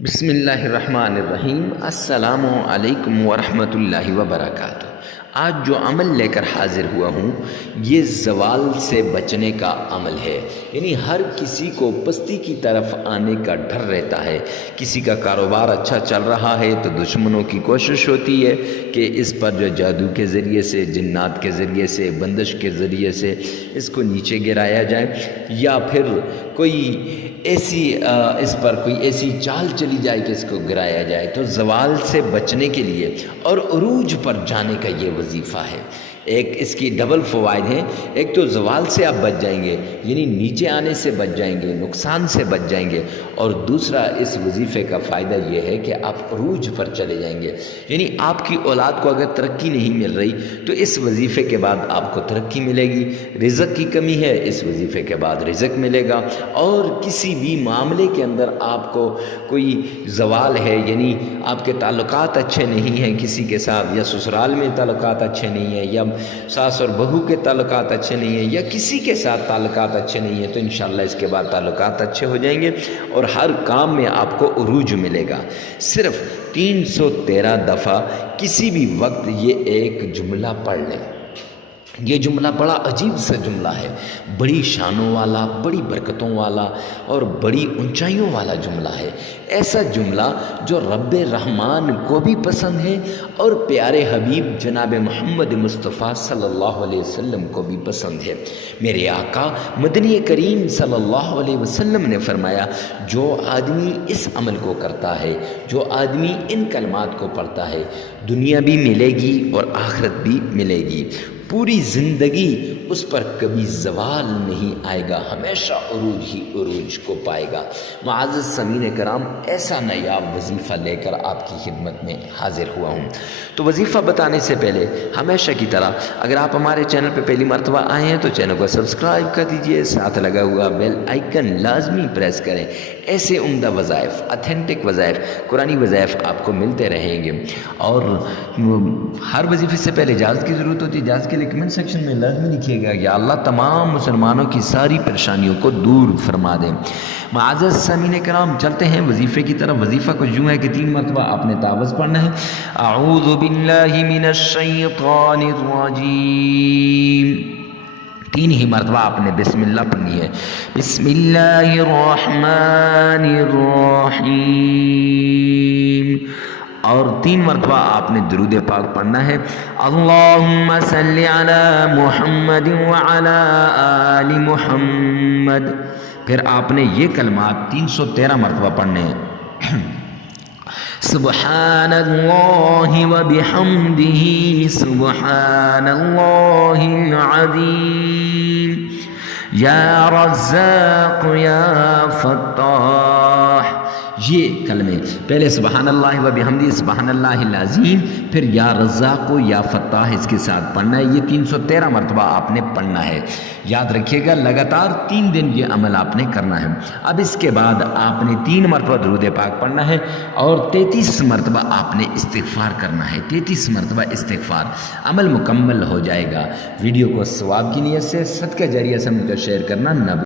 بسم اللہ الرحمن الرحیم۔ السلام علیکم ورحمۃ اللہ وبرکاتہ۔ آج جو عمل لے کر حاضر ہوا ہوں یہ زوال سے بچنے کا عمل ہے، یعنی ہر کسی کو پستی کی طرف آنے کا ڈر رہتا ہے۔ کسی کا کاروبار اچھا چل رہا ہے تو دشمنوں کی کوشش ہوتی ہے کہ اس پر جو جادو کے ذریعے سے، جنات کے ذریعے سے، بندش کے ذریعے سے اس کو نیچے گرایا جائے، یا پھر اس پر کوئی ایسی چال چلی جائے کہ اس کو گرایا جائے۔ تو زوال سے بچنے کے لیے اور عروج پر جانے کا یہ وظیفہ ہے۔ ایک اس کی ڈبل فوائد ہیں، ایک تو زوال سے آپ بچ جائیں گے، یعنی نیچے آنے سے بچ جائیں گے، نقصان سے بچ جائیں گے، اور دوسرا اس وظیفے کا فائدہ یہ ہے کہ آپ عروج پر چلے جائیں گے، یعنی آپ کی اولاد کو اگر ترقی نہیں مل رہی تو اس وظیفے کے بعد آپ کو ترقی ملے گی۔ رزق کی کمی ہے، اس وظیفے کے بعد رزق ملے گا۔ اور کسی بھی معاملے کے اندر آپ کو کوئی زوال ہے، یعنی آپ کے تعلقات اچھے نہیں ہیں کسی کے ساتھ، یا سسرال میں تعلقات اچھے نہیں ہیں، یا ساس اور بہو کے تعلقات اچھے نہیں ہیں، یا کسی کے ساتھ تعلقات اچھے نہیں ہیں، تو انشاءاللہ اس کے بعد تعلقات اچھے ہو جائیں گے اور ہر کام میں آپ کو عروج ملے گا۔ صرف 313 دفعہ کسی بھی وقت یہ ایک جملہ پڑھ لیں۔ یہ جملہ بڑا عجیب سا جملہ ہے، بڑی شانوں والا، بڑی برکتوں والا اور بڑی اونچائیوں والا جملہ ہے۔ ایسا جملہ جو رب رحمان کو بھی پسند ہے اور پیارے حبیب جناب محمد مصطفیٰ صلی اللہ علیہ وسلم کو بھی پسند ہے۔ میرے آقا مدنی کریم صلی اللہ علیہ وسلم نے فرمایا، جو آدمی اس عمل کو کرتا ہے، جو آدمی ان کلمات کو پڑھتا ہے، دنیا بھی ملے گی اور آخرت بھی ملے گی، پوری زندگی اس پر کبھی زوال نہیں آئے گا، ہمیشہ عروج ہی عروج کو پائے گا۔ معزز سامعین کرام، ایسا نایاب وظیفہ لے کر آپ کی خدمت میں حاضر ہوا ہوں۔ تو وظیفہ بتانے سے پہلے ہمیشہ کی طرح اگر آپ ہمارے چینل پہ پہلی مرتبہ آئے ہیں تو چینل کو سبسکرائب کر دیجئے، ساتھ لگا ہوا بیل آئیکن لازمی پریس کریں۔ ایسے عمدہ وظائف، اتھینٹک وظائف، قرآنی وظائف آپ کو ملتے رہیں گے۔ اور ہر وظیفے سے پہلے اجازت کی ضرورت ہوتی ہے۔ اجازت کے لیے کمنٹ سیکشن میں لازمی لکھیے گا، یا اللہ تمام مسلمانوں کی ساری پریشانیوں کو دور فرما دیں۔ معزز سامعین کرام، چلتے ہیں وظیفے کی طرف۔ وظیفہ کچھ یوں ہے کہ 3 مرتبہ آپ نے تعوذ پڑھنا ہے۔ اعوذ باللہ من الشیطان الرجیم، 3 ہی مرتبہ آپ نے بسم اللہ پڑھنی ہے۔ بسم اللہ الرحمن الرحیم، اور 3 مرتبہ آپ نے درود پاک پڑھنا ہے۔ اللہم صلی علی محمد وعلی آل محمد۔ پھر آپ نے یہ کلمات 313 مرتبہ پڑھنے ہیں۔ سبحان اللہ وبحمدہ، سبحان اللہ العظیم، یا رزاق یا فتاح۔ یہ کلمے پہلے سبحان اللہ و بحمدہ، سبحان اللہ العظیم، پھر یا رزاق یا فتاح اس کے ساتھ پڑھنا ہے۔ یہ 313 مرتبہ آپ نے پڑھنا ہے، یاد رکھیے گا۔ لگاتار 3 دن یہ عمل آپ نے کرنا ہے۔ اب اس کے بعد آپ نے 3 مرتبہ درود پاک پڑھنا ہے اور 33 مرتبہ آپ نے استغفار کرنا ہے۔ 33 مرتبہ استغفار، عمل مکمل ہو جائے گا۔ ویڈیو کو ثواب کی نیت سے صدقہ جاریہ سمجھ کر شیئر کرنا نہ